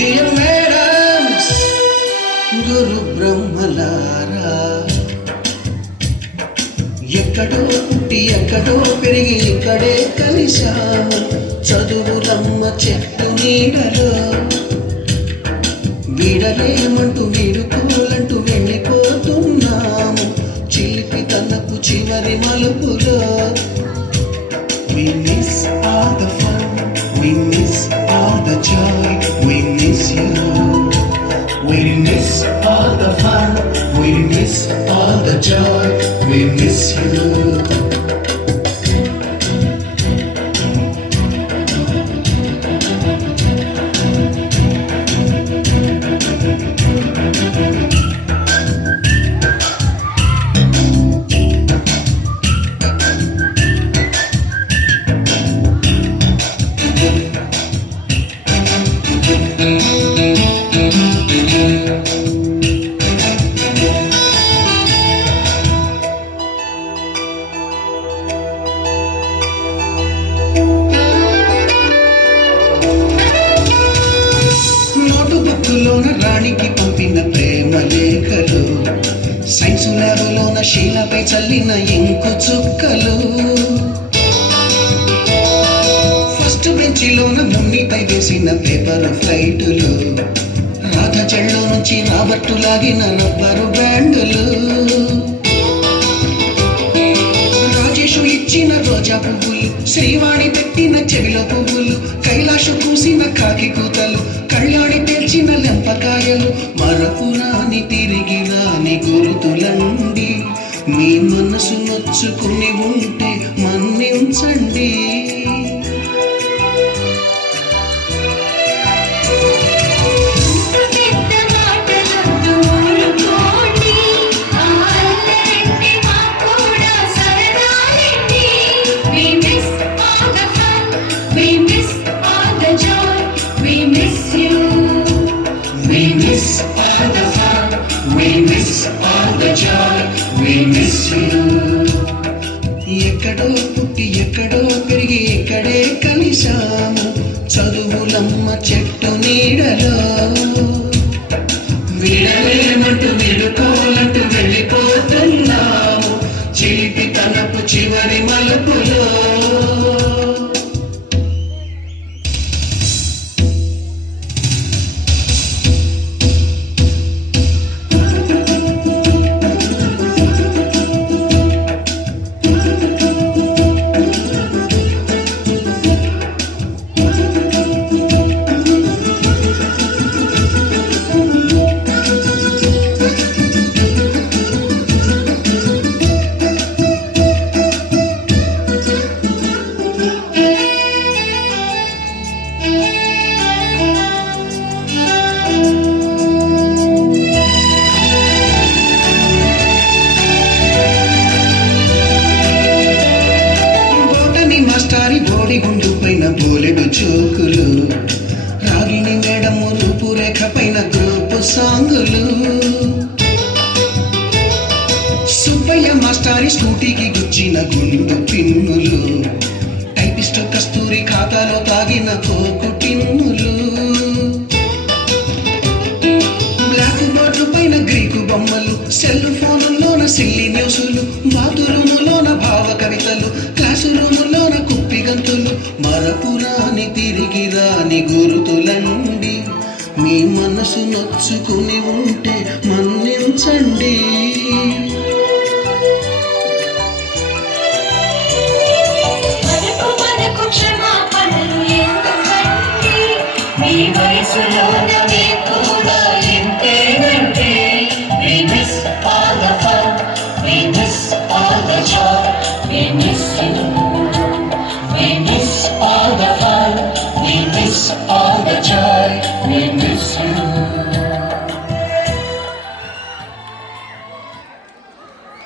Dear madams, గురు బ్రహ్మలారా, ఎక్కడో పుట్టి ఎక్కడో పెరిగి ఇక్కడే కలిశాము. చదువులమ్మ చెట్టు నీడలో వీడలేమంటూ వీడుకోలంటూ వెళ్ళిపోతున్నాము. చిలిపి తనకు చివరి మలుపులో we miss all the fun, we miss all the joy, we miss you. We miss all the fun, we miss all the joy, we miss you. నోటుబుక్కులోన రాణికి పంపిన ప్రేమ లేఖలు, సైన్సు ల్యాబులోన శీలపై చల్లిన ఇంకు చుక్కలు, ఫస్ట్ బెంచిలోన మున్నిపై వేసిన పేపర్ ఫ్లైటులు, రాధ చెళ్ళో నుంచి రాబట్టు లాగిన రబ్బరు బ్యాండులు, రాజేషు ఇచ్చిన రోజా పువ్వులు, శ్రీవాణి పెట్టిన చెవిలో పువ్వులు, కైలాషు కూసిన కాకి కూతలు, కళ్యాణి పేల్చిన లెంపకాయలు, మరపురాని తిరిగి రాని గురుతులండి. మీ మనసు నొచ్చుకుని ఉంటే మన్నించండి. We miss all the fun, we miss all the joy, we miss you. ఎక్కడో పుట్టి ఎక్కడో పెరిగి ఇక్కడే కలిశాము. చదువులమ్మ చెట్టు నీడలో వీడలేమంటూ వీడుకోలంటూ వెళ్ళిపోతున్నాము. చిలిపి తనపు చివరి మలుపులో మాస్టారి బోడి గుండు పైన బోలెడు చోకులు, రాగిణి మేడము రూపురేఖ పైన గ్రూపు సాంగులు, సుబ్బయ్య మాస్టారి స్కూటీకి గుచ్చిన గుండు పిన్నులు, టైపిస్ట్ కస్తూరి ఖాతాలో తాగిన కోకు టిన్నులు, బ్లాక్ బోర్డు పైన గ్రీకు బొమ్మలు, సెల్ ఫోనుల్లోన సిల్లి న్యూసులు, బాతురూములోన భావ కవితలు, క్లాసు రూములోన కుప్పిగంతులు, మరపురాని తిరిగి రాని గురుతులండి. మీ మనసు నొచ్చుకుని ఉంటే మన్నించండి. మీ వయసులోన కూడా ఇంతేనండి. We miss all the fun, we miss all the joy, we miss you. We miss all the fun, we miss all the joy, we miss you.